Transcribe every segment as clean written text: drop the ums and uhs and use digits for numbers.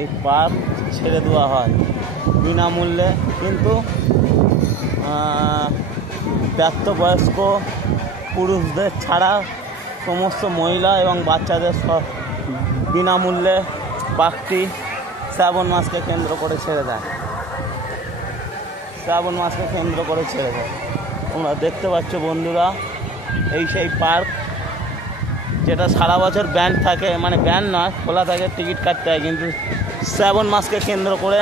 এই পার্ক ছেড়ে দেওয়া হয় বিনামূল্যে, কিন্তু প্রাপ্তবয়স্ক পুরুষদের ছাড়া সমস্ত মহিলা এবং বাচ্চাদের সব বিনামূল্যে পার্কটি শ্রাবণ মাসকে কেন্দ্র করে ছেড়ে দেয়। শ্রাবণ মাসকে কেন্দ্র করে ছেড়ে দেয়। তোমরা দেখতে পাচ্ছ বন্ধুরা, এই সেই পার্ক যেটা সারা বছর ব্যান্ড থাকে, মানে ব্যান্ড নয়, খোলা থাকে, টিকিট কাটতে হয়, কিন্তু শ্রাবণ মাসকে কেন্দ্র করে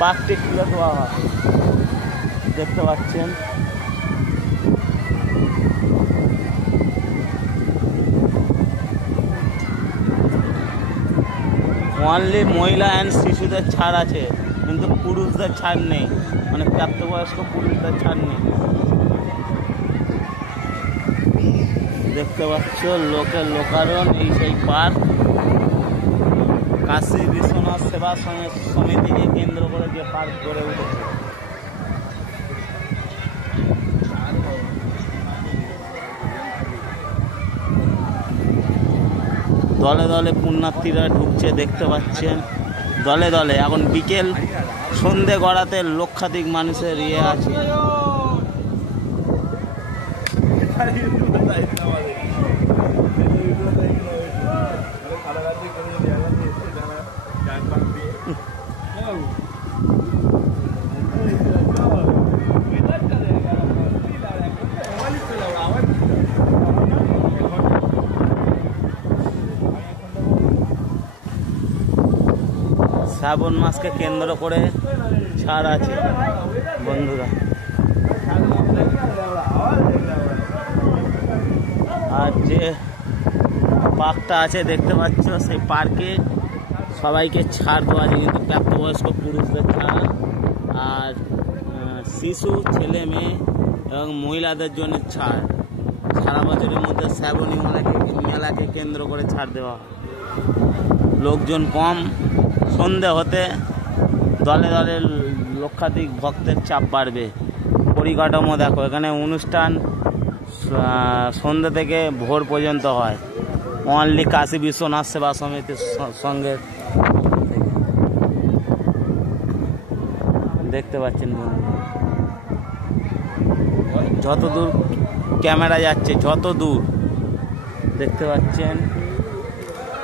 পার্কটি খুলে দেওয়া হয়। দেখতে পাচ্ছেন অনলি মহিলা অ্যান্ড শিশুদের ছাড় আছে, কিন্তু পুরুষদের ছাড় নেই, মানে প্রাপ্তবয়স্ক পুরুষদের ছাড় নেই। দেখতে পাচ্ছ লোকের লোকারণ, এই সেই পার্ক কাশী বিশ্বনাথ সেবা সমিতিকে কেন্দ্র করে যে পার্ক গড়ে উঠেছে। দলে দলে পুণ্যার্থীরা ঢুকছে, দেখতে পাচ্ছেন দলে দলে। এখন বিকেল সন্ধে গড়াতে লক্ষাধিক মানুষের আছে। শ্রাবণ মাসকে কেন্দ্র করে ছাড় আছে বন্ধুরা। আর যে পার্কটা আছে দেখতে পাচ্ছ, সেই পার্কে সবাইকে ছাড় দেওয়া আছে, কিন্তু প্রাপ্তবয়স্ক পুরুষদের ছাড়, আর শিশু, ছেলে মেয়ে এবং মহিলাদের জন্য ছাড়। সারা বছরের মধ্যে শ্রাবণী মেলাকে কেন্দ্র করে ছাড় দেওয়া হয়। লোকজন কম, সন্ধে হতে দলে দলে লক্ষাধিক ভক্তের চাপ বাড়বে। পরিকাঠামো দেখো, এখানে অনুষ্ঠান সন্ধ্যে থেকে ভোর পর্যন্ত হয়, অনলি কাশী বিশ্বনাথ সেবা সমিতির সঙ্গে। দেখতে পাচ্ছেন বন্ধু, যত দূর ক্যামেরা যাচ্ছে, যত দূর দেখতে পাচ্ছেন